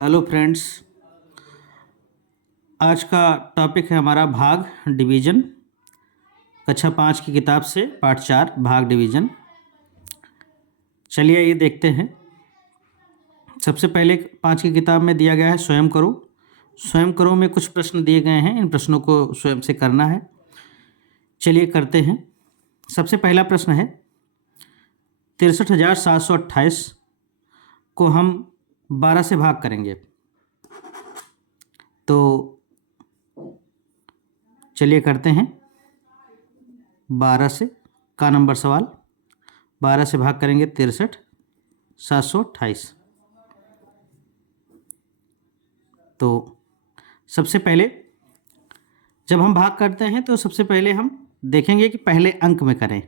Hello friends. आज का topic है हमारा भाग डिवीज़न, कक्षा 5 की किताब से पाठ 4 भाग डिवीज़न। चलिए ये देखते हैं। सबसे पहले 5 की किताब में दिया गया है स्वयं करो। स्वयं करो में कुछ प्रश्न दिए गए हैं, इन प्रश्नों को स्वयं से करना है। चलिए करते हैं। सबसे पहला प्रश्न है 63,728 को हम 12 से भाग करेंगे। तो चलिए करते हैं। 12 से का नंबर सवाल, 12 से भाग करेंगे 63,728। तो सबसे पहले जब हम भाग करते हैं तो सबसे पहले हम देखेंगे कि पहले अंक में करें।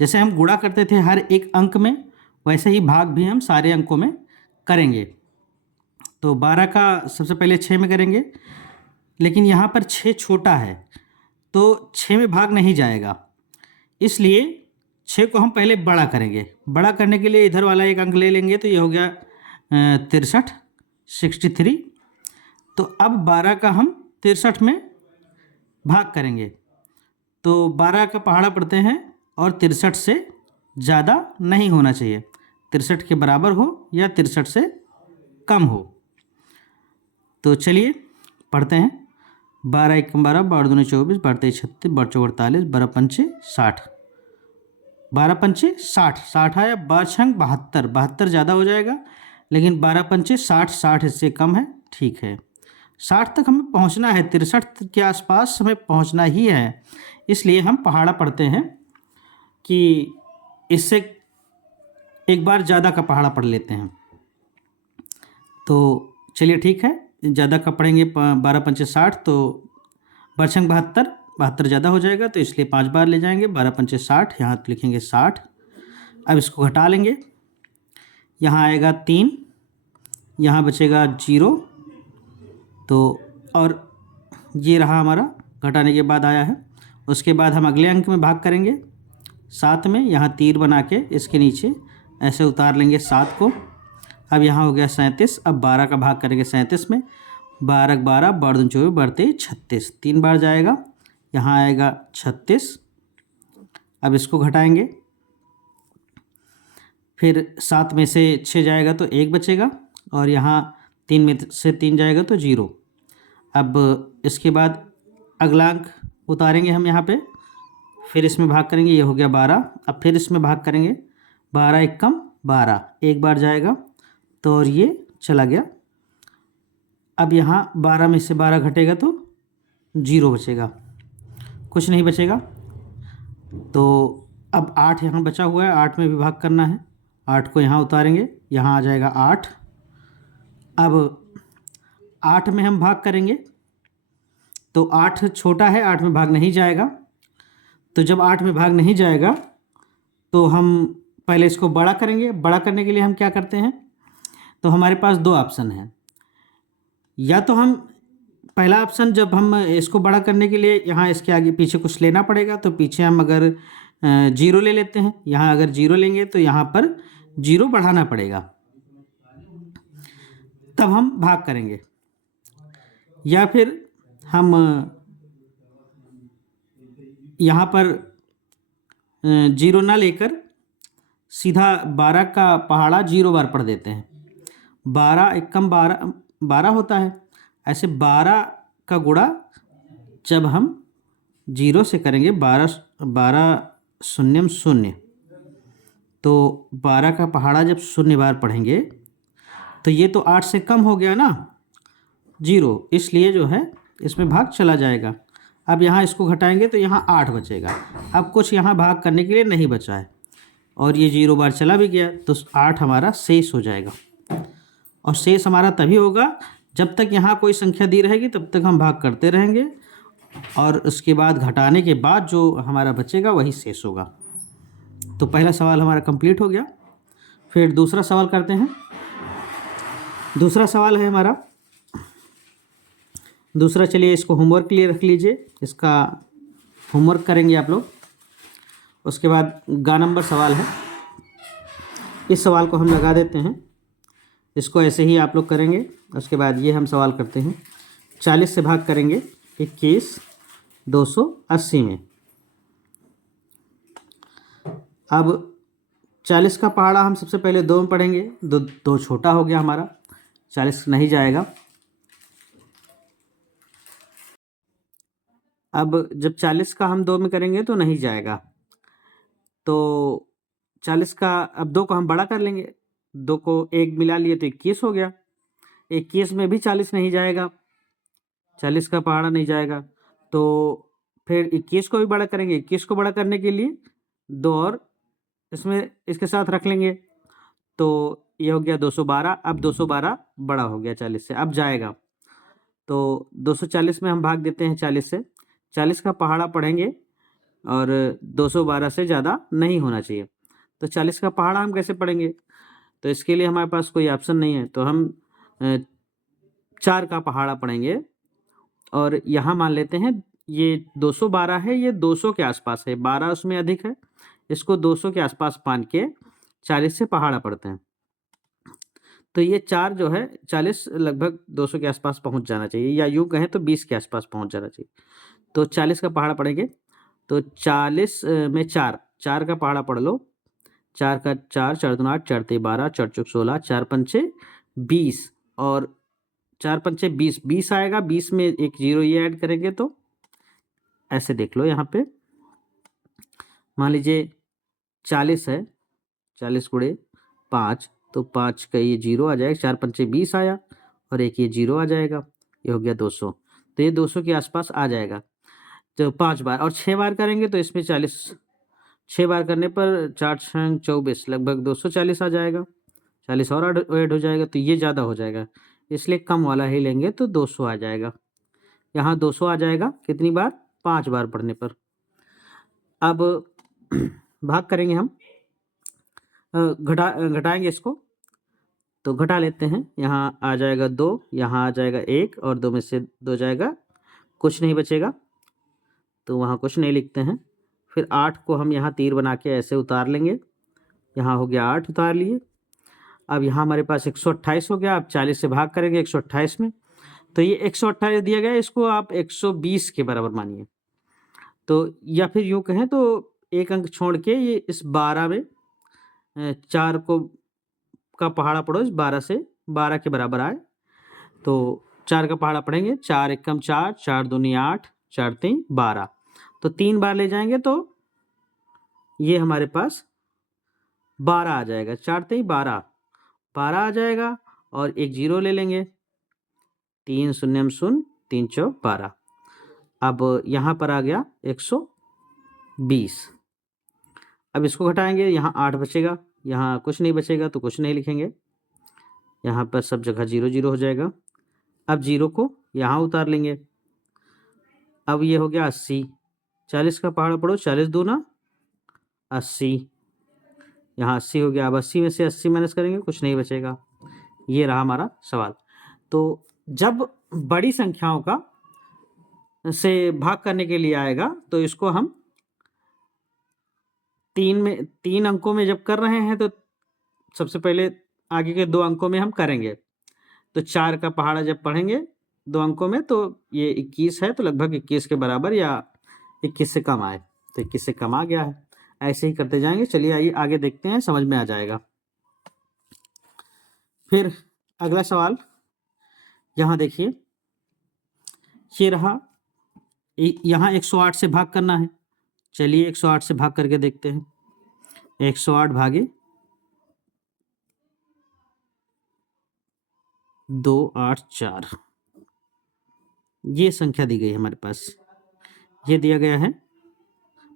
जैसे हम गुणा करते थे हर एक अंक में, वैसे ही भाग भी हम सारे अंकों में करेंगे। तो 12 का सबसे पहले 6 में करेंगे, लेकिन यहाँ पर 6 छोटा है तो 6 में भाग नहीं जाएगा, इसलिए 6 को हम पहले बड़ा करेंगे। बड़ा करने के लिए इधर वाला एक अंक ले लेंगे, तो ये हो गया 63, 63। तो अब 12 का हम 63 में भाग करेंगे। तो 12 का पहाड़ा पढ़ते हैं और 63 से ज़्यादा नहीं होना चाहिए, 63 के बराबर हो या 63 से कम हो। तो चलिए पढ़ते हैं। 12 एकम 12, 12 दूनी 24, 12 तेईस 36, 12 चौक 48, 12 पंचे 60, 12 पंचे 60, 60 आया। 12 छंग 72, 72 ज़्यादा हो जाएगा, लेकिन 12 पंचे 60, 60 इससे कम है, ठीक है। 60 तक हमें पहुंचना है, 63 के आसपास हमें पहुंचना ही है, इसलिए हम पहाड़ा पढ़ते हैं कि इससे एक बार ज़्यादा का पहाड़ा पढ़ लेते हैं। तो चलिए ठीक है, ज़्यादा का पढ़ेंगे। 12 पंचे 60, तो बरछंग 72, 72 ज़्यादा हो जाएगा, तो इसलिए 5 बार ले जाएंगे। 12 पंचे 60, यहाँ लिखेंगे 60। अब इसको घटा लेंगे, यहाँ आएगा 3, यहाँ बचेगा 0। तो और ये रहा हमारा घटाने के बाद आया है। उसके बाद हम अगले अंक में भाग करेंगे 7 में। यहाँ तीर बना के इसके नीचे ऐसे उतार लेंगे 7 को। अब यहाँ हो गया 37। अब 12 का भाग करेंगे 37 में। 12 12, 12 दूनी 24, 12 तेईस 36, 3 बार जाएगा, यहाँ आएगा 36। अब इसको घटाएंगे, फिर 7 में से 6 जाएगा तो 1 बचेगा, और यहाँ 3 में से 3 जाएगा तो 0। अब इसके बाद अगला अंक उतारेंगे हम यहाँ पे, फिर इसमें भाग करेंगे, ये हो गया 12। अब फिर इसमें भाग करेंगे, 12 एकम 12, 1 बार जाएगा तो और ये चला गया। अब यहाँ 12 में से 12 घटेगा तो 0 बचेगा, कुछ नहीं बचेगा। तो अब 8 यहाँ बचा हुआ है, 8 में भी भाग करना है। 8 को यहाँ उतारेंगे, यहाँ आ जाएगा 8। अब 8 में हम भाग करेंगे तो 8 छोटा है, 8 में भाग नहीं जाएगा। तो जब 8 में भाग नहीं जाएगा तो हम पहले इसको बड़ा करेंगे। बड़ा करने के लिए हम क्या करते हैं, तो हमारे पास 2 ऑप्शन हैं। या तो हम पहला ऑप्शन, जब हम इसको बड़ा करने के लिए यहाँ इसके आगे पीछे कुछ लेना पड़ेगा, तो पीछे हम अगर 0 ले लेते हैं। यहाँ अगर 0 लेंगे तो यहाँ पर 0 बढ़ाना पड़ेगा, तब हम भाग करेंगे। या फिर हम यहाँ पर 0 ना लेकर सीधा 12 का पहाड़ा 0 बार पढ़ देते हैं। 12 एकम 12, 12 होता है। ऐसे 12 का गुणा जब हम 0 से करेंगे, 12 12 शून्यम 0, तो 12 का पहाड़ा जब 0 बार पढ़ेंगे तो ये तो 8 से कम हो गया ना 0, इसलिए जो है इसमें भाग चला जाएगा। अब यहाँ इसको घटाएंगे तो यहाँ 8 बचेगा। अब कुछ यहाँ भाग करने के लिए नहीं बचा है, और ये 0 बार चला भी गया, तो 8 हमारा शेष हो जाएगा। और शेष हमारा तभी होगा जब तक यहाँ कोई संख्या दी रहेगी, तब तक हम भाग करते रहेंगे, और उसके बाद घटाने के बाद जो हमारा बचेगा वही शेष होगा। तो पहला सवाल हमारा कंप्लीट हो गया। फिर दूसरा सवाल करते हैं। दूसरा सवाल है हमारा दूसरा, चलिए इसको होमवर्क के लिए रख लीजिए, इसका होमवर्क करेंगे आप लोग। उसके बाद गा नंबर सवाल है, इस सवाल को हम लगा देते हैं। इसको ऐसे ही आप लोग करेंगे। उसके बाद ये हम सवाल करते हैं, 40 से भाग करेंगे 21 280 में। अब 40 का पहाड़ा हम सबसे पहले 2 में पढ़ेंगे, दो छोटा हो गया हमारा, 40 नहीं जाएगा। अब जब 40 का हम 2 में करेंगे तो नहीं जाएगा, तो 40 का अब 2 को हम बड़ा कर लेंगे, 2 को 1 मिला लिए तो 21 हो गया। 21 में भी 40 नहीं जाएगा, 40 का पहाड़ा नहीं जाएगा, तो फिर 21 को भी बड़ा करेंगे। 21 को बड़ा करने के लिए 2 और इसमें इसके साथ रख लेंगे, तो ये हो गया 212। अब 212 बड़ा हो गया 40 से, अब जाएगा। तो 240 में हम भाग देते हैं 40 से, 40 का पहाड़ा पढ़ेंगे और 212 से ज़्यादा नहीं होना चाहिए। तो 40 का पहाड़ा हम कैसे पढ़ेंगे? तो इसके लिए हमारे पास कोई ऑप्शन नहीं है, तो हम 4 का पहाड़ा पढ़ेंगे। और यहाँ मान लेते हैं ये 212 है, ये 200 के आसपास है, 12 उसमें अधिक है, इसको 200 के आसपास मान के 40 से पहाड़ा पढ़ते हैं। तो ये 4 जो है 40 लगभग 200 के आसपास पहुँच जाना चाहिए, या यूँ कहें तो 20 के आसपास पहुँच जाना चाहिए। तो 40 का पहाड़ा पढ़ेंगे, तो 40 में 4 का पहाड़ा पढ़ लो। 4 का 4, 4 दूना 8, 4 तिया 12, 4 चौक 16, 4 पंचे 20 और 4 पंचे 20, 20 आएगा। 20 में एक 0 ये ऐड करेंगे तो ऐसे देख लो, यहाँ पे मान लीजिए 40 है, 40 गुणे 5, तो 5 का ये 0 आ जाएगा, 4 पंचे 20 आया और एक ये 0 आ जाएगा, ये हो गया 200। तो ये 200 के आसपास आ जाएगा। तो 5 बार और 6 बार करेंगे तो इसमें 40, 6 बार करने पर 4 छंग 24, लगभग 240 आ जाएगा। 40 और ऐड हो जाएगा तो ये ज़्यादा हो जाएगा, इसलिए कम वाला ही लेंगे तो 200 आ जाएगा। यहाँ 200 आ जाएगा कितनी बार? 5 बार पढ़ने पर। अब भाग करेंगे हम, घटाएंगे इसको, तो घटा लेते हैं। यहाँ आ जाएगा 2, यहाँ आ जाएगा 1 और 2 में से 2 जाएगा, कुछ नहीं बचेगा, तो वहाँ कुछ नहीं लिखते हैं। फिर 8 को हम यहाँ तीर बना के ऐसे उतार लेंगे, यहाँ हो गया 8 उतार लिए। अब यहाँ हमारे पास 128 हो गया। अब 40 से भाग करेंगे 128 में, तो ये 128 दिया गया, इसको आप 120 के बराबर मानिए। तो या फिर यूँ कहें तो एक अंक छोड़ के ये इस 12 में 4 को का पहाड़ा पढ़ो, इस 12 से 12 के बराबर आए तो 4 का पहाड़ा पढ़ेंगे। 4 एकम 4, 4 दूनी 8, 4 तीन 12, तो 3 बार ले जाएंगे तो ये हमारे पास 12 आ जाएगा। 4 तीन 12, 12 आ जाएगा और एक 0 ले लेंगे, 3 शून्यम शून्य 3 चौक 12। अब यहाँ पर आ गया 120। अब इसको घटाएंगे, यहाँ 8 बचेगा, यहाँ कुछ नहीं बचेगा तो कुछ नहीं लिखेंगे, यहाँ पर सब जगह 0 0 हो जाएगा। अब 0 को यहाँ उतार लेंगे। अब ये हो गया 80। 40 का पहाड़ा पढ़ो, 40 दूना 80, यहाँ 80 हो गया। अब 80 में से 80 माइनस करेंगे, कुछ नहीं बचेगा। ये रहा हमारा सवाल। तो जब बड़ी संख्याओं का से भाग करने के लिए आएगा तो इसको हम 3 अंकों में जब कर रहे हैं तो सबसे पहले आगे के 2 अंकों में हम करेंगे। तो 4 का पहाड़ा जब पढ़ेंगे 2 अंकों में तो ये 21 है, तो लगभग 21 के बराबर या 21 से कम आए, तो 21 से कम आ गया है। ऐसे ही करते जाएंगे। चलिए आइए आगे देखते हैं, समझ में आ जाएगा। फिर अगला सवाल यहाँ देखिए, ये रहा, यहाँ 108 से भाग करना है। चलिए 108 से भाग करके देखते हैं। 108 भागे 284, ये संख्या दी गई है हमारे पास। ये दिया गया है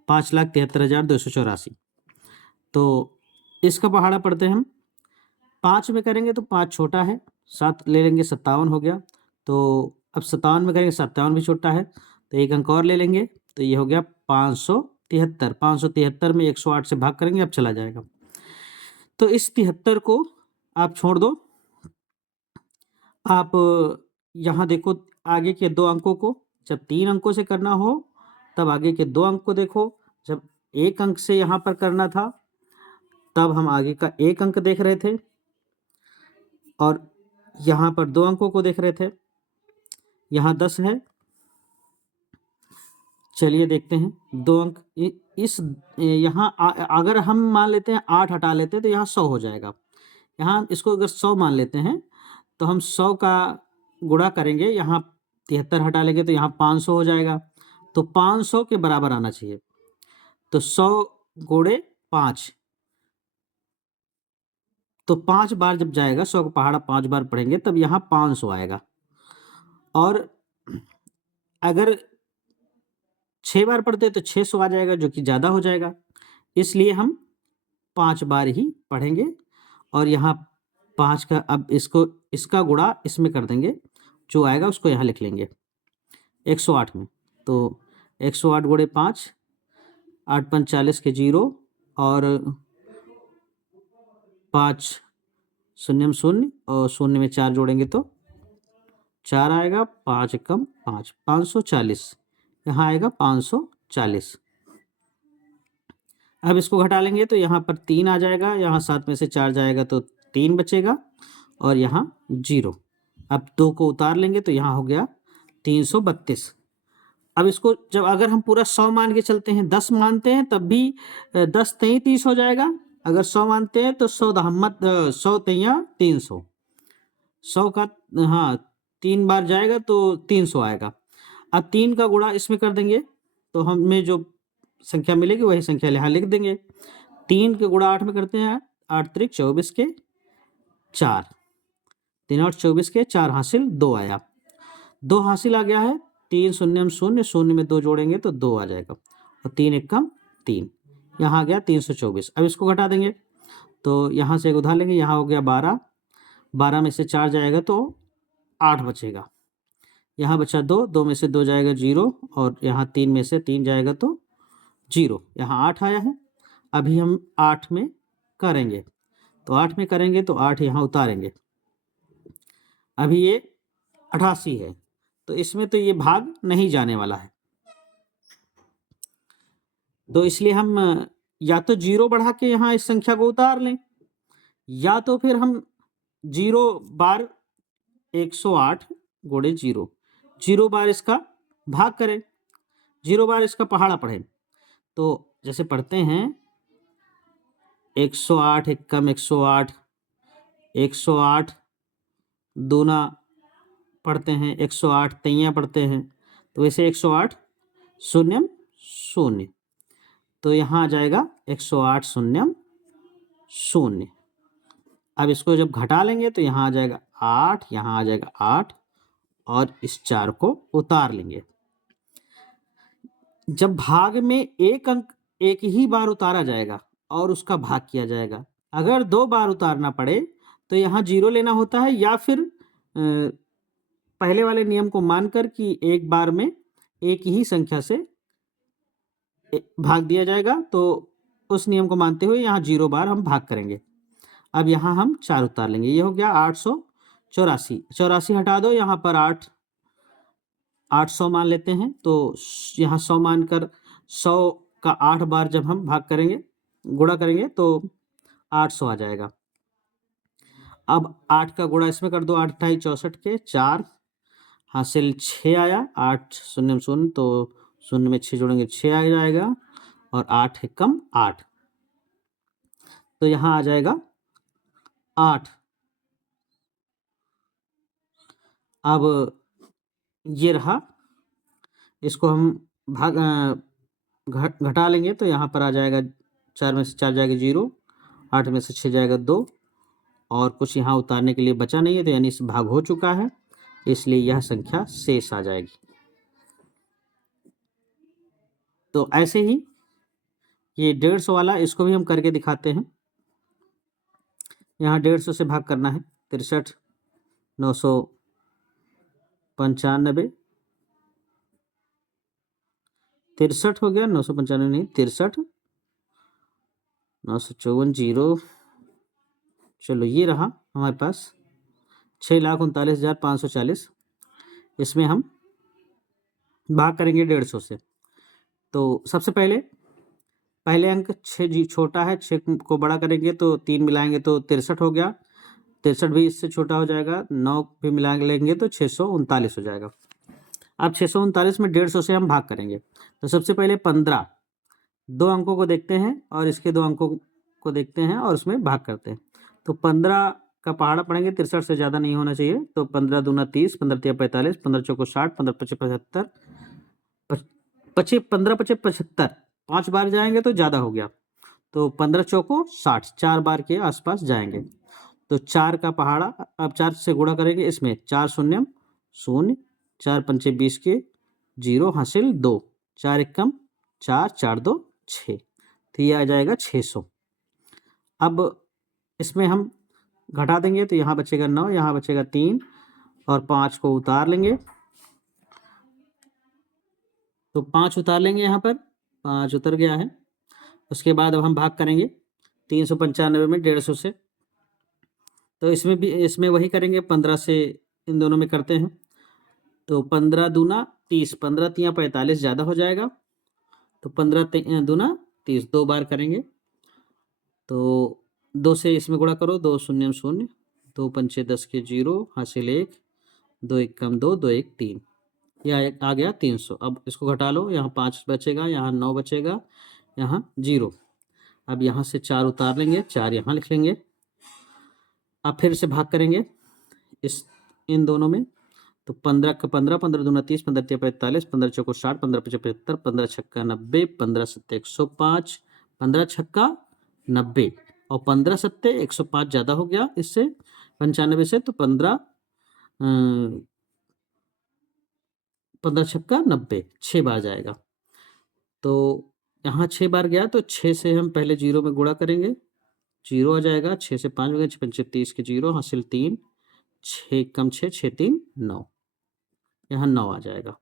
5,73,284। तो इसका पहाड़ा पढ़ते हैं हम। 5 में करेंगे तो 5 छोटा है, 7 ले लेंगे 57 हो गया। तो अब 57 में करेंगे, 57 भी छोटा है, तो एक अंक और ले लेंगे, तो ये हो गया 573। 573 में 108 से भाग करेंगे, अब चला जाएगा। तो इस 73 को आप छोड़ दो। आप यहाँ देखो आगे के 2 अंकों को, जब 3 अंकों से करना हो तब आगे के 2 अंक को देखो, जब 1 अंक से यहाँ पर करना था तब हम आगे का 1 अंक देख रहे थे, और यहाँ पर 2 अंकों को देख रहे थे, यहाँ 10 है। चलिए देखते हैं 2 अंक इस यहाँ अगर हम मान लेते हैं 8 हटा लेते हैं तो यहाँ 100 हो जाएगा। यहाँ इसको अगर 100 मान लेते हैं तो हम 100 का गुणा करेंगे, यहाँ 73 हटा लेंगे तो यहाँ 500 हो जाएगा। तो 500 के बराबर आना चाहिए। तो 100 गुणे 5, तो 5 बार जब जाएगा 100 का पहाड़ा 5 बार पढ़ेंगे तब यहाँ 500 आएगा। और अगर 6 बार पढ़ते तो 600 आ जाएगा, जो कि ज़्यादा हो जाएगा। इसलिए हम 5 बार ही पढ़ेंगे और यहाँ 5 का अब इसका गुणा इसमें कर देंगे, जो आएगा उसको यहाँ लिख लेंगे 108 में। तो 108 गुणे 5, 8 पंच 40 के 0 और 5 शून्यम 0 और 0 में 4 जोड़ेंगे तो 4 आएगा। 5 एकम 5, 540, यहाँ आएगा 540। अब इसको घटा लेंगे तो यहाँ पर 3 आ जाएगा, यहाँ 7 में से 4 जाएगा तो 3 बचेगा और यहाँ 0। अब 2 को उतार लेंगे तो यहाँ हो गया 332। अब इसको जब अगर हम पूरा 100 मान के चलते हैं, 10 मानते हैं तब भी 10 तेई 30 हो जाएगा। अगर 100 मानते हैं तो 100 दहम्मत 100 तेइयां 300, 100 का हाँ 3 बार जाएगा तो 300 आएगा। अब 3 का गुणा इसमें कर देंगे तो हमें जो संख्या मिलेगी वही संख्या यहाँ लिख देंगे। 3 के गुणा 8 में करते हैं, 8 त्रिक 24 के 4, 3 8 24 के 4 हासिल 2 आया। 2 हासिल आ गया है। 3 शून्यम 0, 0 में 2 जोड़ेंगे तो 2 आ जाएगा और 3 एकम 3, यहाँ आ गया 324। अब इसको घटा देंगे तो यहाँ से एक उधार लेंगे, यहाँ हो गया 12, 12 में से 4 जाएगा तो 8 बचेगा। यहाँ बचा 2, 2 में से 2 जाएगा 0 और यहाँ 3 में से 3 जाएगा तो 0, यहाँ 8 आया है। अभी हम 8 में करेंगे तो 8 में करेंगे तो 8 यहाँ उतारेंगे। अभी ये 88 है तो इसमें तो ये भाग नहीं जाने वाला है, तो इसलिए हम या तो 0 बढ़ा के यहाँ इस संख्या को उतार लें, या तो फिर हम 0 बार 108 गुणे 0, 0 बार इसका भाग करें, 0 बार इसका पहाड़ा पढ़ें। तो जैसे पढ़ते हैं 108 एकम 108, 108 दूना पढ़ते हैं, 108 तैयां पढ़ते हैं, तो वैसे 108 शून्यम 0, तो यहाँ आ जाएगा 108 शून्यम 0। अब इसको जब घटा लेंगे तो यहाँ आ जाएगा 8, यहाँ आ जाएगा 8 और इस 4 को उतार लेंगे। जब भाग में एक अंक एक ही बार उतारा जाएगा और उसका भाग किया जाएगा, अगर 2 बार उतारना पड़े तो यहाँ 0 लेना होता है, या फिर पहले वाले नियम को मानकर कि एक बार में एक ही संख्या से भाग दिया जाएगा, तो उस नियम को मानते हुए यहाँ 0 बार हम भाग करेंगे। अब यहाँ हम 4 उतार लेंगे, ये हो गया 884, 84 हटा दो, यहाँ पर 800 मान लेते हैं, तो यहाँ 100 मानकर 100 का 8 बार जब हम भाग करेंगे, गुणा करेंगे तो 800 आ जाएगा। अब 8 का गुणा इसमें कर दो, 8 अट्ठाई 64 के 4 हासिल 6 आया, 8 शून्य 0, तो 0 में 6 जोड़ेंगे 6 आ जाएगा और 8 एकम 8, तो यहाँ आ जाएगा 8। अब ये रहा, इसको हम भाग घटा लेंगे तो यहाँ पर आ जाएगा 4 में से 4 जाएगा 0, 8 में से 6 जाएगा 2 और कुछ यहाँ उतारने के लिए बचा नहीं है, तो यानी इस भाग हो चुका है, इसलिए यह संख्या शेष आ जाएगी। तो ऐसे ही ये 150 वाला, इसको भी हम करके दिखाते हैं। यहाँ 150 से भाग करना है, 63 995, 63 हो गया, 995 नहीं 63, 954 0, चलो ये रहा हमारे पास 6,39,540। इसमें हम भाग करेंगे 150 से। तो सबसे पहले अंक 6 छोटा है, 6 को बड़ा करेंगे तो 3 मिलाएंगे तो 63 हो गया, 63 भी इससे छोटा हो जाएगा, 9 भी मिला लेंगे तो 639 हो जाएगा। अब 639 में 150 से हम भाग करेंगे। तो सबसे पहले 15 दो अंकों को देखते हैं और इसके दो अंकों को देखते हैं और उसमें भाग करते हैं। तो 15 का पहाड़ा पड़ेंगे, 63 से ज़्यादा नहीं होना चाहिए। तो 15 दूना 30, 15 तिया 45, 15 चौको 60, 15 पचे 75, 15 पचे 75, 5 बार जाएंगे तो ज़्यादा हो गया। तो 15 चौको 60, 4 बार के आसपास जाएंगे। तो 4 का पहाड़ा अब 4 से गुणा करेंगे, इसमें 4 शून्यम 0, 4 पंचे 20 के 0 हासिल 2, 4 एकम 4, 4 2 6, तो ये आ जाएगा 600। अब इसमें हम घटा देंगे तो यहाँ बचेगा 9, यहाँ बचेगा 3 और 5 को उतार लेंगे। तो 5 उतार लेंगे, यहाँ पर 5 उतर गया है। उसके बाद अब हम भाग करेंगे 395 में 150 से। तो इसमें वही करेंगे, 15 से इन दोनों में करते हैं। तो 15 दूना 30, 15 तिया 45 ज़्यादा हो जाएगा। तो 15 दूना 30, 2 बार करेंगे। तो 2 से इसमें गुणा करो, 2 शून्य 0, 2 पंचे 10 के 0 हासिल 1, 2 एक कम 2, 2 एक 3, यह आ गया 300। अब इसको घटा लो, यहाँ 5 बचेगा, यहाँ 9 बचेगा, यहाँ 0। अब यहाँ से 4 उतार लेंगे, 4 यहाँ लिख लेंगे। अब फिर से भाग करेंगे इन दोनों में। तो 15 का 15, 15 दूना 30, 15 तिया 45, 15 चौको 60, 15 पचे 75, 15 छक्का 90, 15 सत्ते 105, 15 छक्का 90 और 15 सत्ते 105 ज़्यादा हो गया इससे 95 से। तो 15 छक्का 90, 6 बार जाएगा। तो यहाँ 6 बार गया तो 6 से हम पहले 0 में गुणा करेंगे, 0 आ जाएगा। 6 से 5 में 6 30 के 0 हासिल 3, 6 कम 6, 6 3 9, यहाँ 9 आ जाएगा।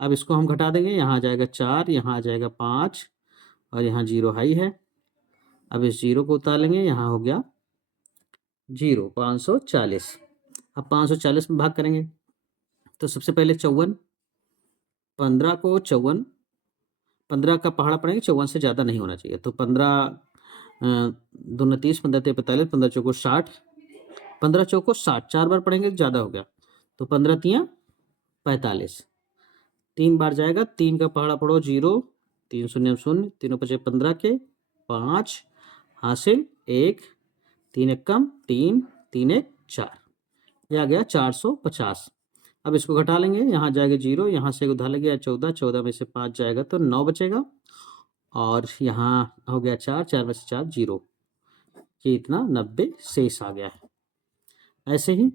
अब इसको हम घटा देंगे, यहाँ आ जाएगा 4, यहाँ आ जाएगा 5 और यहाँ 0 हाई है। अब इस 0 को उतार लेंगे, यहाँ हो गया 0, 540। अब 540 में भाग करेंगे। तो सबसे पहले 54, 15 को 54, 15 का पहाड़ा पड़ेंगे, 54 से ज़्यादा नहीं होना चाहिए। तो 15 दूना 30, 15 तिया 45, 15 चौको 60, 15 चौको 60, 4 बार पढ़ेंगे तो ज़्यादा हो गया। तो 15 तिया 45, 3 बार जाएगा। 3 का पहाड़ा पढ़ो 0, 3 शून्य 0, 3 पचे 15 के 5 हासिल 1, 3 एक कम 3, 3 एक 4, यह आ गया 450। अब इसको घटा लेंगे, यहाँ जाएगा 0, यहाँ से उधार लग गया 14, 14 में से 5 जाएगा तो 9 बचेगा और यहाँ हो गया 4, 4 में से 4 0, ये इतना 90 शेष आ गया है। ऐसे ही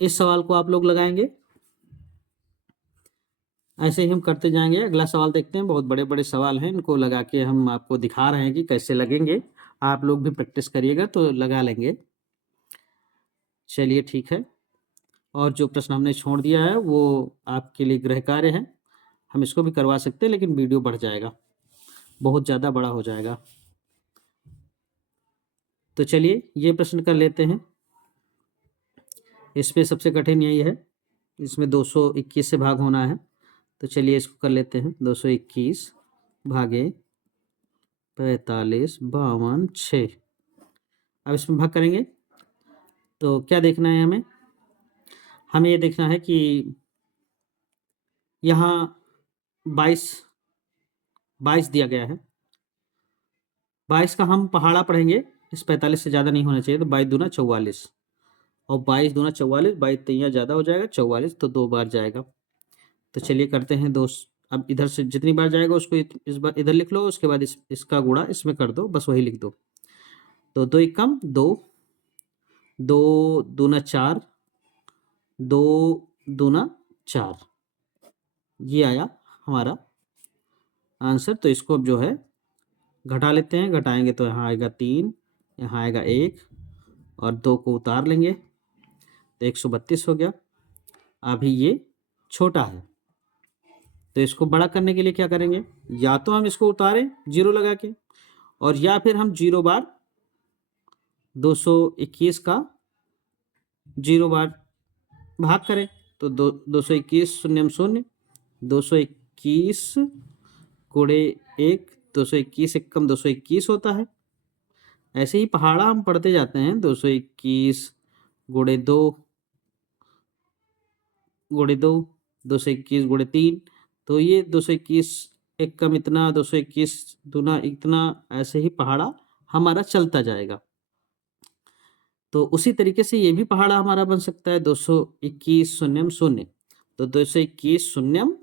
इस सवाल को आप लोग लगाएंगे, ऐसे ही हम करते जाएंगे। अगला सवाल देखते हैं, बहुत बड़े बड़े सवाल हैं, इनको लगा के हम आपको दिखा रहे हैं कि कैसे लगेंगे। आप लोग भी प्रैक्टिस करिएगा तो लगा लेंगे। चलिए ठीक है, और जो प्रश्न हमने छोड़ दिया है वो आपके लिए गृह कार्य है, हम इसको भी करवा सकते हैं लेकिन वीडियो बढ़ जाएगा, बहुत ज़्यादा बड़ा हो जाएगा। तो चलिए ये प्रश्न कर लेते हैं। इसमें सबसे कठिन यही है, इसमें 221 से भाग होना है। तो चलिए इसको कर लेते हैं। 221 भागे 45 52 6। अब इसमें भाग करेंगे तो क्या देखना है हमें ये देखना है कि यहाँ 22 दिया गया है। 22 का हम पहाड़ा पढ़ेंगे, इस 45 से ज़्यादा नहीं होना चाहिए। तो 22 दूना 44 और 22 दूना 44, 22 तैयार ज़्यादा हो जाएगा 44, तो 2 बार जाएगा। तो चलिए करते हैं अब इधर से जितनी बार जाएगा उसको इस बार इधर लिख लो, उसके बाद इसका गुणा इसमें कर दो, बस वही लिख दो। तो 2 एक कम 2, 2 दूना 4, 2 दूना 4, ये आया हमारा आंसर। तो इसको अब जो है घटा लेते हैं, घटाएंगे तो यहाँ आएगा 3, यहाँ आएगा 1 और 2 को उतार लेंगे तो 132 हो गया। अभी ये छोटा है तो इसको बड़ा करने के लिए क्या करेंगे, या तो हम इसको उतारें 0 लगा के, और या फिर हम 0 बार 221 का 0 बार भाग करें। तो 221 शून्य 0, 221 गुणे 1, 221 एक कम 221 होता है। ऐसे ही पहाड़ा हम पढ़ते जाते हैं। 221 गुणे 2 गुणे 2, 221 गुणे 3, तो ये 221 एक कम इतना, 221 दूना इतना, ऐसे ही पहाड़ा हमारा चलता जाएगा। तो उसी तरीके से ये भी पहाड़ा हमारा बन सकता है 221 शून्यम शून्य, तो 221 शून्यम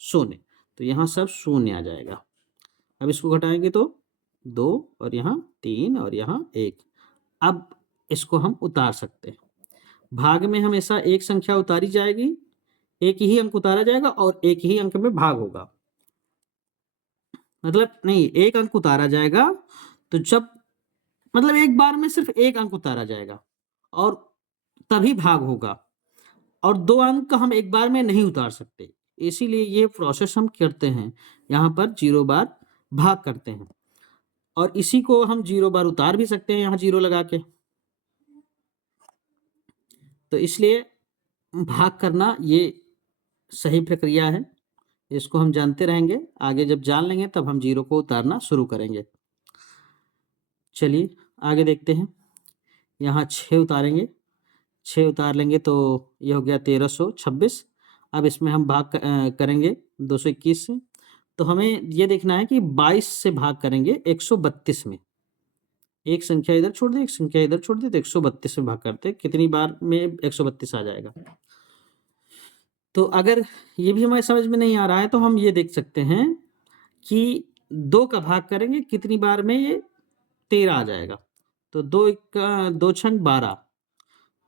शून्य, तो यहाँ सब शून्य आ जाएगा। अब इसको घटाएंगे तो 2 और यहाँ 3 और यहाँ 1। अब इसको हम उतार सकते हैं। भाग में हमेशा एक संख्या उतारी जाएगी, एक ही अंक उतारा जाएगा और एक ही अंक में भाग होगा। मतलब नहीं, एक अंक उतारा जाएगा तो जब मतलब एक बार में सिर्फ एक अंक उतारा जाएगा और तभी भाग होगा, और 2 अंक हम एक बार में नहीं उतार सकते, इसीलिए ये प्रोसेस हम करते हैं। यहाँ पर 0 बार भाग करते हैं और इसी को हम 0 बार उतार भी सकते हैं यहाँ 0 लगा के। तो इसलिए भाग करना ये सही प्रक्रिया है, इसको हम जानते रहेंगे। आगे जब जान लेंगे तब हम 0 को उतारना शुरू करेंगे। चलिए आगे देखते हैं। यहाँ 6 उतारेंगे, 6 उतार लेंगे तो ये हो गया 1326। अब इसमें हम भाग करेंगे 221 से, तो हमें ये देखना है कि 22 से भाग करेंगे 132 में। एक संख्या इधर छोड़ दी, एक संख्या इधर छोड़ दी, तो 132 में भाग करते हैं। कितनी बार में 132 आ जाएगा? तो अगर ये भी हमारे समझ में नहीं आ रहा है तो हम ये देख सकते हैं कि 2 का भाग करेंगे कितनी बार में, ये 13 आ जाएगा। तो 2 छंग 12,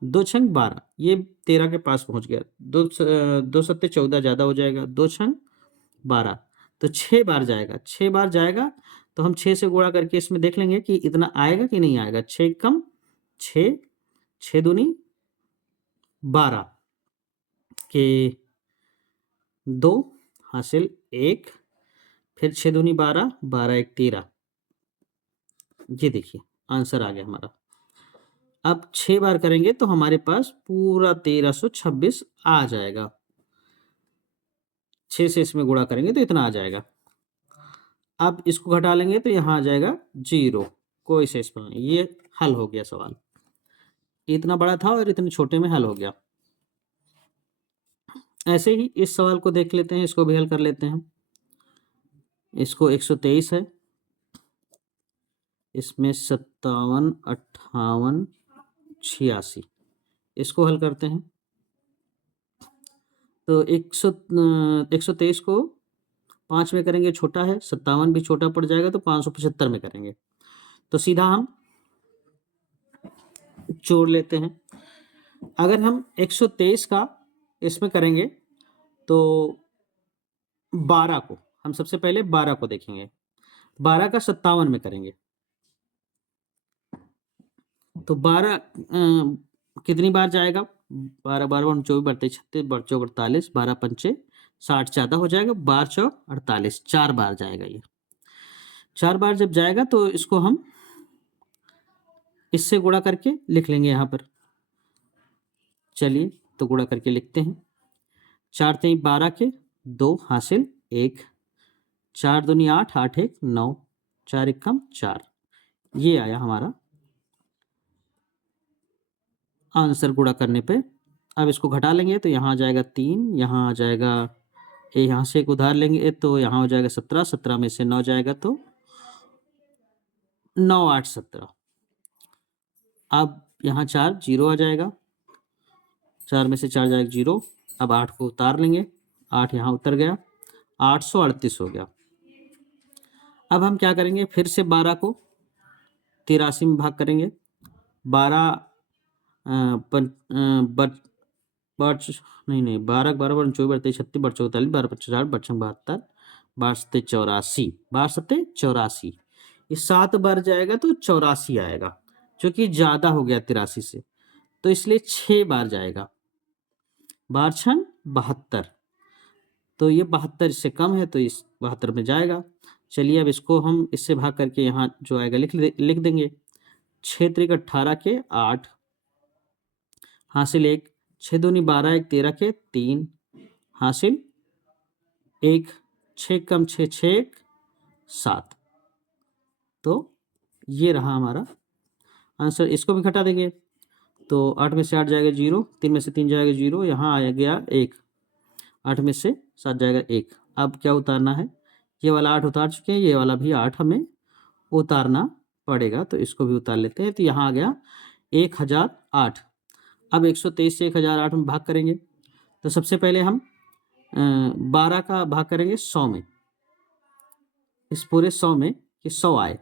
2 छंग 12, ये 13 के पास पहुंच गया। 2 सत्ते 14 ज़्यादा हो जाएगा, 2 छंग 12, तो 6 बार जाएगा। 6 बार जाएगा तो हम 6 से गुणा करके इसमें देख लेंगे कि इतना आएगा कि नहीं आएगा। 6 कम 6, 6 दूनी 12 के 2 हासिल 1, फिर 6 दूनी 12, 12 एक 13। ये देखिए आंसर आ गया हमारा। अब 6 बार करेंगे तो हमारे पास पूरा 1326 आ जाएगा। 6 से इसमें गुणा करेंगे तो इतना आ जाएगा। अब इसको घटा लेंगे तो यहाँ आ जाएगा 0, कोई शेष फल नहीं। ये हल हो गया सवाल। इतना बड़ा था और इतने छोटे में हल हो गया। ऐसे ही इस सवाल को देख लेते हैं, इसको भी हल कर लेते हैं। इसको 123 है, इसमें 57, 58, 86, इसको हल करते हैं। तो 123 को 5 में करेंगे छोटा है, 57 भी छोटा पड़ जाएगा, तो 575 में करेंगे। तो सीधा हम जोड़ लेते हैं। अगर हम 123 का इसमें करेंगे तो 12 को हम सबसे पहले 12 को देखेंगे। 12 का 57 में करेंगे तो 12 कितनी बार जाएगा? 12 12 24 32 36 बच्चों 48, 12 पंचे 60 ज़्यादा हो जाएगा, 12 चौक 48, 4 बार जाएगा। ये 4 बार जब जाएगा तो इसको हम इससे गुणा करके लिख लेंगे यहाँ पर। चलिए तो गुणा करके लिखते हैं। 4 3 12 के 2 हासिल 1, 4 दूनी 8, 8 1 9, 4 1 कम 4। ये आया हमारा आंसर गुणा करने पे। अब इसको घटा लेंगे तो यहाँ आ जाएगा 3, यहाँ आ जाएगा, यहाँ से एक उधार लेंगे तो यहाँ हो जाएगा 17, 17 में से 9 जाएगा तो 9 8 17। अब यहाँ 4 0 आ जाएगा, 4 में से 4 जाएगा 0। अब 8 को उतार लेंगे, 8 यहाँ उतर गया, 838 हो गया। अब हम क्या करेंगे, फिर से 12 को 83 में भाग करेंगे। 12 नहीं 12 12 12 24 32 36 12 44 12 25 60 12 72 12 सत्ते 84, 12 सत्ते 84, ये 7 बार जाएगा तो 84 आएगा, जो कि ज़्यादा हो गया 83 से, तो इसलिए 6 बार जाएगा। 12 छन 72, तो ये 72 इससे कम है तो इस 72 में जाएगा। चलिए अब इसको हम इससे भाग करके यहाँ जो आएगा लिख देंगे। 6 त्रिक 18 के 8 हासिल 1, 6 दूनी 12 1 13 के 3 हासिल 1, 6 कम 6 6 1 7। तो ये रहा हमारा आंसर इसको भी घटा देंगे तो 8 में से 8 जाएगा 0, 3 में से 3 जाएगा 0, यहाँ आ गया 1, 8 में से 7 जाएगा 1। अब क्या उतारना है, ये वाला 8 उतार चुके हैं, ये वाला भी 8 हमें उतारना पड़ेगा, तो इसको भी उतार लेते हैं। तो यहाँ आ गया 1008। अब 123 से 1008 में भाग करेंगे, तो सबसे पहले हम 12 का भाग करेंगे 100 में, इस पूरे 100 में कि 100 आए,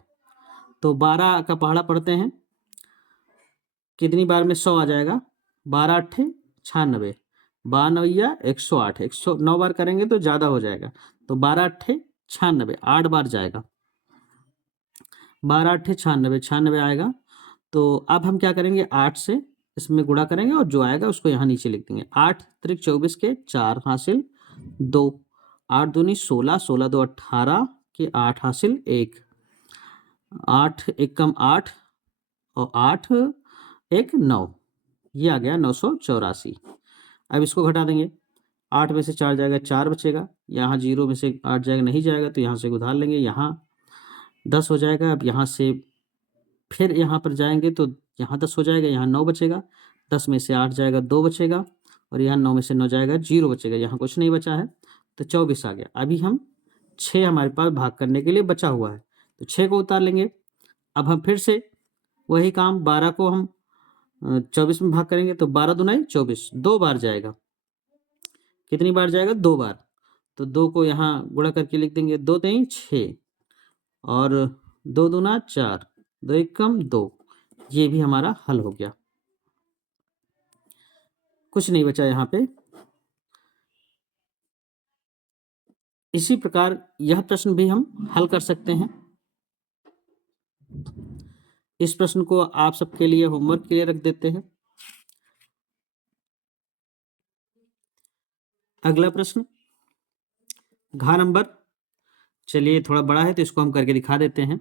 तो 12 का पहाड़ा पढ़ते हैं, कितनी बार में 100 आ जाएगा, 12 अट्ठे 96, 92 108, 109 बार करेंगे तो ज़्यादा हो जाएगा, तो 12 अट्ठे 96, 8 बार जाएगा, 12 अट्ठे 96, 96 आएगा। तो अब हम क्या करेंगे, 8 से इसमें गुणा करेंगे और जो आएगा उसको यहाँ नीचे लिख देंगे। 8 त्रिक 24 के 4 हासिल 2, 8 दूनी 16, 16 दो 18 के 8 हासिल 1, 8 एक कम 8 और 8 एक 9, ये आ गया 984। अब इसको घटा देंगे, 8 में से 4 जाएगा 4 बचेगा, यहाँ 0 में से 8 जाएगा नहीं जाएगा, तो यहाँ से उधार लेंगे, यहाँ 10 हो जाएगा। अब यहाँ से फिर यहाँ पर जाएंगे तो यहाँ 10 हो जाएगा, यहाँ 9 बचेगा, 10 में से 8 जाएगा 2 बचेगा, और यहाँ 9 में से 9 जाएगा 0 बचेगा, यहाँ कुछ नहीं बचा है, तो 24 आ गया। अभी हम 6 हमारे पास भाग करने के लिए बचा हुआ है, तो 6 को उतार लेंगे। अब हम फिर से वही काम, 12 को हम 24 में भाग करेंगे, तो 12 दुनाई 24, 2 बार जाएगा, कितनी बार जाएगा, 2 बार, तो 2 को यहाँ गुणा करके लिख देंगे, 2 तेई 6 और 2 दूना 4, 2 एक कम 2, ये भी हमारा हल हो गया, कुछ नहीं बचा यहाँ पे। इसी प्रकार यह प्रश्न भी हम हल कर सकते हैं। इस प्रश्न को आप सबके लिए होमवर्क के लिए रख देते हैं। अगला प्रश्न, घ नंबर, चलिए थोड़ा बड़ा है तो इसको हम करके दिखा देते हैं।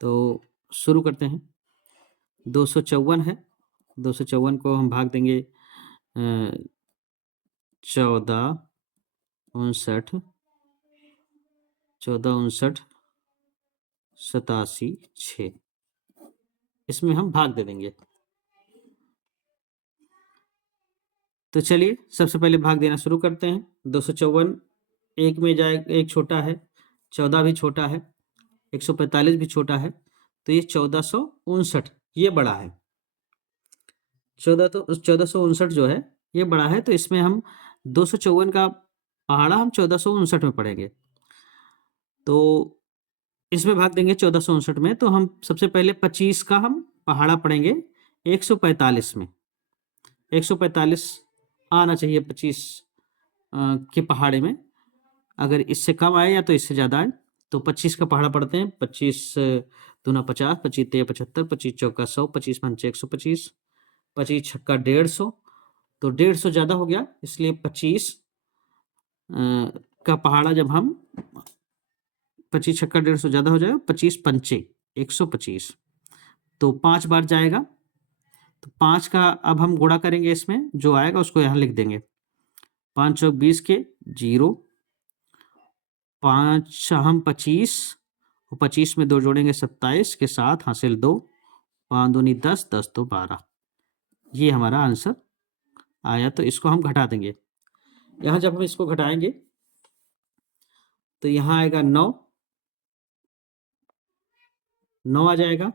तो शुरू करते हैं, 254 है, 254 को हम भाग देंगे 14 59 14 59 87 6, इसमें हम भाग दे देंगे। तो चलिए सबसे पहले भाग देना शुरू करते हैं। 254 एक में जाए, एक छोटा है, 14 भी छोटा है, 145 भी छोटा है, तो ये 1459 ये बड़ा है, 1459 जो है ये बड़ा है, तो इसमें हम 254 का पहाड़ा हम 1459 में पढ़ेंगे, तो इसमें भाग देंगे 1459 में। तो हम सबसे पहले 25 का हम पहाड़ा पढ़ेंगे 145 में, 145 आना चाहिए 25 के पहाड़े में, अगर इससे कम आए या तो इससे ज़्यादा आए, तो 25 का पहाड़ा पढ़ते हैं। 25 दूना 50, 25 तेया 75, 25 चौका 100, 25 पंचे 125, 25 छक्का 150, तो 150 ज़्यादा हो गया, इसलिए 25 का पहाड़ा जब हम 25 छक्का 150 ज़्यादा हो जाएगा, 25 पंचे 125, तो 5 बार जाएगा, तो 5 का अब हम गुणा करेंगे, इसमें जो आएगा उसको यहाँ लिख देंगे, 5 चौक 20 के 0, 5 हम 25 और 25 में 2 जोड़ेंगे 27 के साथ हासिल 2, 5 दूनी 10, 10 तो 12, ये हमारा आंसर आया। तो इसको हम घटा देंगे, यहाँ जब हम इसको घटाएंगे तो यहाँ आएगा 9 आ जाएगा,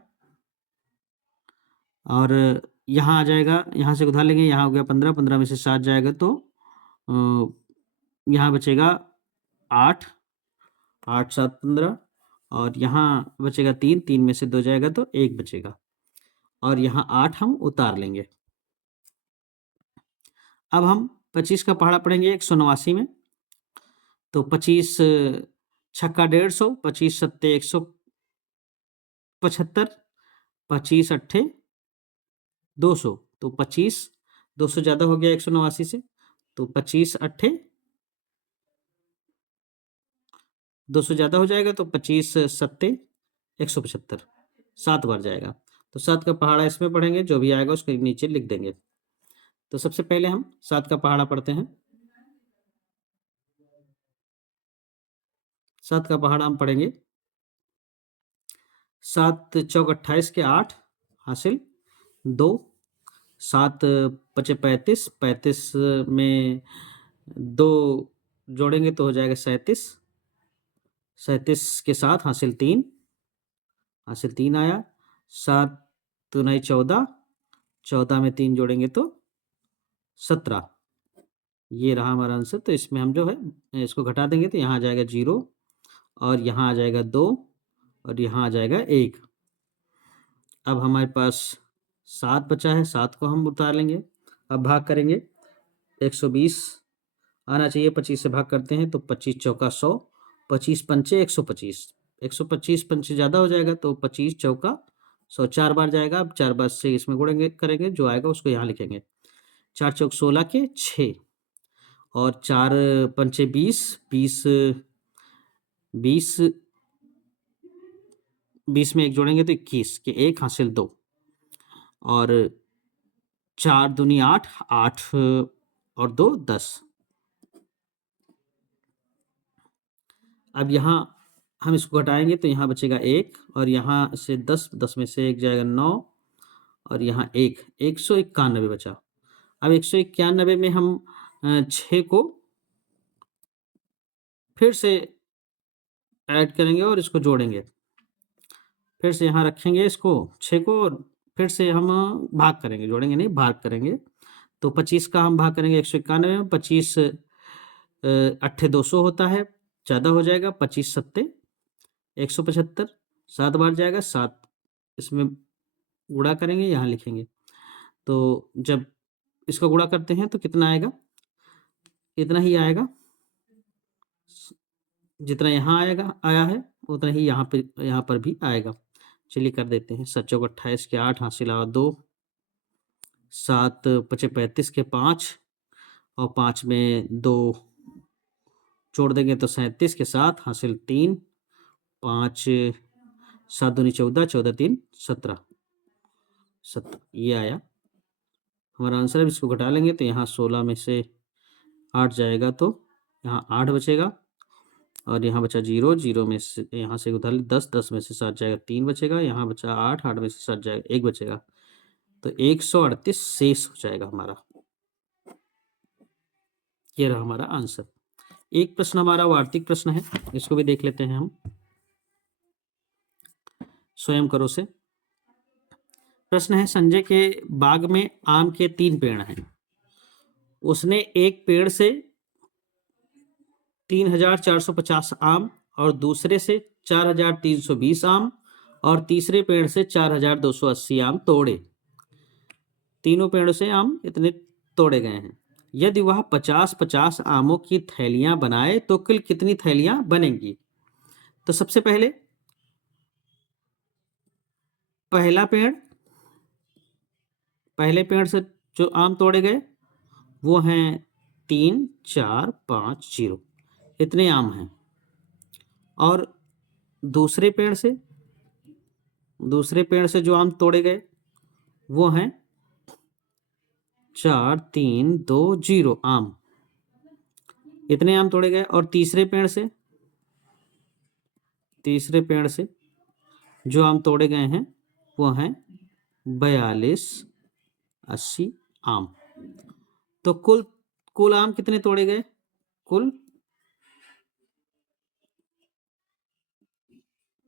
और यहाँ आ जाएगा, यहाँ से उधार लेंगे, यहाँ हो गया 15, 15 में से 7 जाएगा, तो यहाँ बचेगा 8, 8 7 15, और यहाँ बचेगा 3, 3 में से 2 जाएगा तो 1 बचेगा, और यहाँ 8 हम उतार लेंगे। अब हम 25 का पहाड़ा पढ़ेंगे 189 में, तो 25 छक्का 150, 25 सत्ते 175, 25 अट्ठे 200, तो 25 200 ज़्यादा हो गया 189 से, तो 25 अट्ठे 200 ज़्यादा हो जाएगा, तो 25 सत्ते 175, 7 बार जाएगा, तो 7 का पहाड़ा इसमें पढ़ेंगे, जो भी आएगा उसको नीचे लिख देंगे। तो सबसे पहले हम 7 का पहाड़ा पढ़ते हैं। 7 का पहाड़ा हम पढ़ेंगे 7 चौक 28 के 8 हासिल 2, 7 पचे 35, 35 में 2 जोड़ेंगे तो हो जाएगा 37, 37 के 7 हासिल 3, हासिल 3 आया। 7 9 14, 14 में 3 जोड़ेंगे तो 17। ये रहा हमारा आंसर। तो इसमें हम जो है इसको घटा देंगे तो यहाँ आ जाएगा 0 और यहाँ आ जाएगा 2 और यहाँ आ जाएगा 1। अब हमारे पास 7 बचा है, 7 को हम उतार लेंगे। अब भाग करेंगे, 120 आना चाहिए, 25 से भाग करते हैं तो 25 चौका 100, 25 पंचे 125, 125 पंचे ज़्यादा हो जाएगा तो 25 चौका 100 4 बार जाएगा। अब 4 बार से इसमें गुणेंगे करेंगे, जो आएगा उसको यहाँ लिखेंगे। 4 चौक 16 के 6 और 4 पंचे 20, 20 20 20 में 1 जोड़ेंगे तो 21 के 1 हासिल 2 और 4 दूनी 8, 8 और 2 10। अब यहाँ हम इसको घटाएंगे तो यहाँ बचेगा 1 और यहाँ से 10, 10 में से 1 जाएगा 9 और यहाँ 1, 191 बचा। अब 191 में हम 6 को फिर से ऐड करेंगे और इसको जोड़ेंगे। फिर से यहाँ रखेंगे इसको 6 को और फिर से हम भाग करेंगे, जोड़ेंगे नहीं, भाग करेंगे। तो 25 का हम भाग करेंगे 191 में, 25 अट्ठे 200 होता है, ज़्यादा हो जाएगा। 25 सत्ते 175, 7 बार जाएगा, 7 इसमें गुणा करेंगे, यहाँ लिखेंगे। तो जब इसका गुणा करते हैं तो कितना आएगा, इतना ही आएगा, जितना यहाँ आया है उतना ही यहाँ पर भी आएगा। चलिए कर देते हैं। 7 चौक 28 के 8 हासिल 2, 7 पचे 35 के 5 और 5 में 2 जोड़ देंगे तो 37 के 7 हासिल 3, 5 7 दूनी 14, 14 3 17, 17 ये आया हमारा आंसर। अब इसको घटा लेंगे तो यहाँ 16 में से 8 जाएगा तो यहाँ 8 बचेगा और यहाँ बचा 0, 0 में से यहाँ से उधर 10, 10 में से 7 जाएगा 3 बचेगा, यहाँ बचा 8, 8 में से 7 जाएगा 1 बचेगा। तो 138 शेष हो जाएगा हमारा। ये रहा हमारा आंसर। एक प्रश्न हमारा वार्तिक प्रश्न है, इसको भी देख लेते हैं हम। स्वयं करो से प्रश्न है, संजय के बाग में आम के 3 पेड़ हैं। उसने एक पेड़ से 3450 आम और दूसरे से 4320 आम और तीसरे पेड़ से 4280 आम तोड़े। तीनों पेड़ों से आम इतने तोड़े गए हैं। यदि वह 50-50 आमों की थैलियां बनाए तो कुल कितनी थैलियां बनेंगी? तो सबसे पहले पहले पेड़ से जो आम तोड़े गए वो हैं 3 4 5 0, इतने आम हैं। और दूसरे पेड़ से जो आम तोड़े गए वो हैं 4 3 2 0 आम, इतने आम तोड़े गए। और तीसरे पेड़ से जो आम तोड़े गए हैं वो हैं 42 80 आम। तो कुल आम कितने तोड़े गए? कुल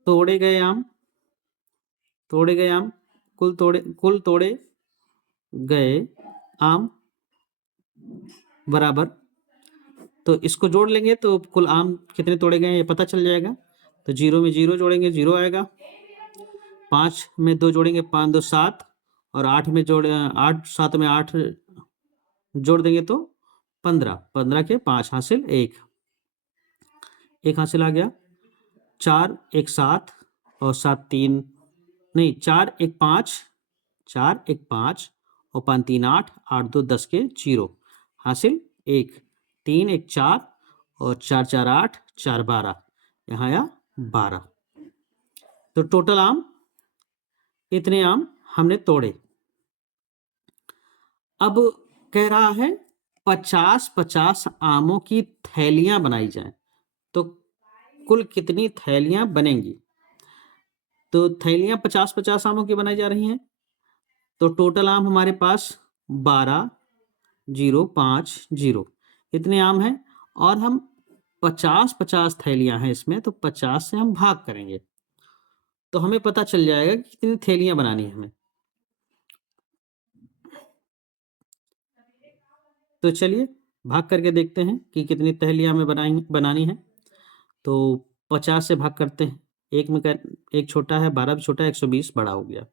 तोड़े गए आम कुल तोड़े गए आम बराबर, तो इसको जोड़ लेंगे तो कुल आम कितने तोड़े गए ये पता चल जाएगा। तो 0 में 0 जोड़ेंगे 0 आएगा, 5 में 2 जोड़ेंगे 5 2 7 और 8 में 7 में 8 जोड़ देंगे तो 15, 15 के 5 हासिल 1 हासिल आ गया। 4 1 7 और 7 3 नहीं 4 1 5 और 5 3 8, 8 2 10 के 0 हासिल 1, 3 1 4 और 4 4 8, 4 12, यहाँ आया 12। तो टोटल आम इतने आम हमने तोड़े। अब कह रहा है 50-50 आमों की थैलियां बनाई जाएं तो कुल कितनी थैलियां बनेंगी? तो थैलियाँ 50-50 आमों की बनाई जा रही हैं। तो टोटल आम हमारे पास 12, 0, 5, 0 इतने आम हैं और हम 50-50 थैलियाँ हैं इसमें, तो 50 से हम भाग करेंगे। तो हमें पता चल जाएगा कि कितनी थैलियाँ बनानी है हमें। तो चलिए भाग करके देखते हैं कि कितनी थैलियाँ हमें बनानी है। तो 50 से भाग करते हैं। एक छोटा है, 12 भी छोटा है, 120 बड़ा हो गया।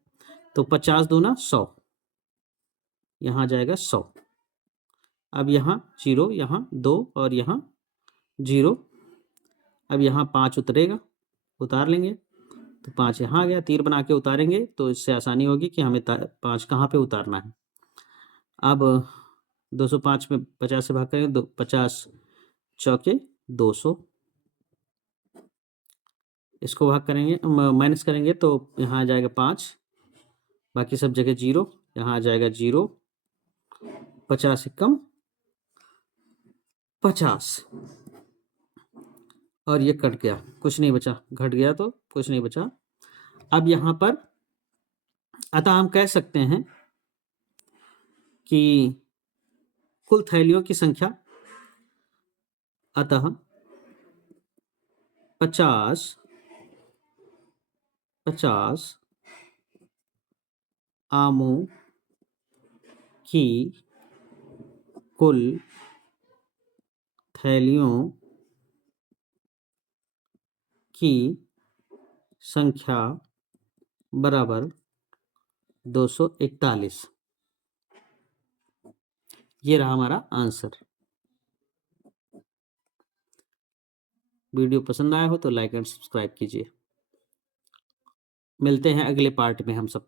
तो 50 दूना 100, यहाँ जाएगा 100। अब यहाँ 0, यहाँ 2 और यहाँ 0। अब यहाँ 5 उतरेगा, उतार लेंगे। तो 5 यहाँ आ गया, तीर बना के उतारेंगे तो इससे आसानी होगी कि हमें 5 कहाँ पे उतारना है। अब 205 में 50 से भाग करेंगे, 50 चौके 200। इसको भाग करेंगे, माइनस करेंगे तो यहाँ आ जाएगा 5, बाकी सब जगह 0, यहाँ आ जाएगा 0। 50 से कम 50 और ये कट गया, कुछ नहीं बचा, घट गया तो कुछ नहीं बचा। अब यहाँ पर अतः हम कह सकते हैं कि कुल थैलियों की संख्या अतः 50 आमों की कुल थैलियों की संख्या बराबर 241। ये रहा हमारा आंसर। वीडियो पसंद आया हो तो लाइक एंड सब्सक्राइब कीजिए। मिलते हैं अगले पार्ट में हम सब।